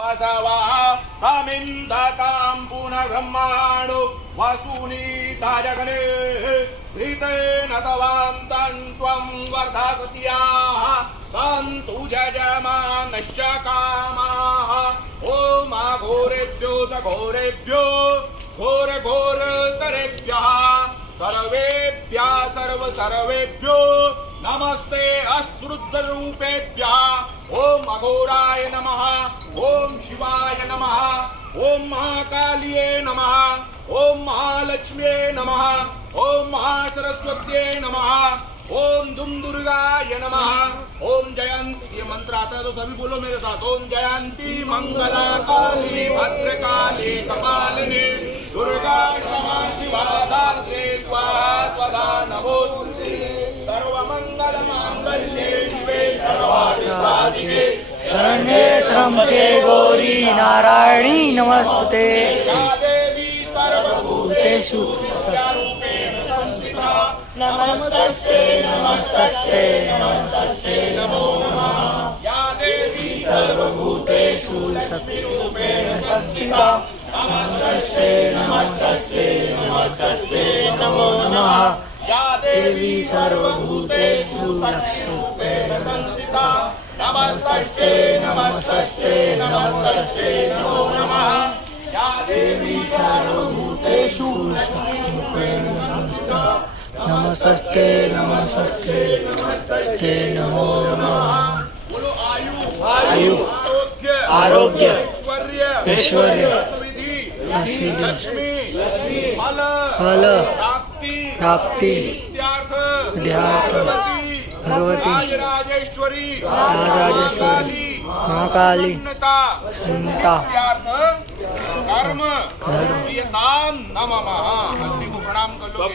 पसवा तमिन्दतां पुनर्ब्रह्माणो वसूनीता जगने प्रीतेन तवां तन्त्वं वर्धकतियाः सन्तु जजमानश्च कामाः ॐ अघोरेभ्यो सघोरेभ्यो घोरघोरतरेभ्यः सर्वेभ्यः सर्वेभ्यो नमस्ते अस्तुरुद्ररूपेभ्यः ॐ अघोराय नमः ॐ शिवाय नमः ॐ महाकालिये नमः ॐ महालक्ष्म्ये नमः ॐ महासरस्वत्यै नमः ओम दुर्गाय नमः ओम जयंती। ये मंत्र आता है तो सभी बोलो मेरे साथ। ओम जयंती मंगला काली भद्रकाली कपालिनी दुर्गा क्षमा शिवा धात्रे स्वाहा स्वधा नमोस्तुते सर्वमंगल मांगल्ये शिवे सर्वार्थसाधिके शरण्ये त्र्यंबके गौरी नारायणी नमस्ते। या देवी सर्वभूतेषु रूपेण संस्थिता नमस्ते नमस्ते नमस्ते नमो नमः। या देवी सर्वभूतेषु शक्तिरूपेण संस्थिता नमस्ते नमस्ते नमस्ते नमो नमः। या देवी सर्वभूतेषु लक्ष्मीरूपेण संस्थिता नमस्ते नमस्ते नमस्ते नमो नमः। या देवी सर्वभूतेषु शक्तिरूपेण संस्थिता नमस्ते नमस्ते नमस्ते नमो नमः। बोलो आयु आरोग्य ऐश्वर्य सिद्धि लक्ष्मी फल प्राप्ति विद्यार्थ भगवती राजेश्वरी महाकाली शून्यता कर्म प्रियताम नमः। को प्रणाम कर लो।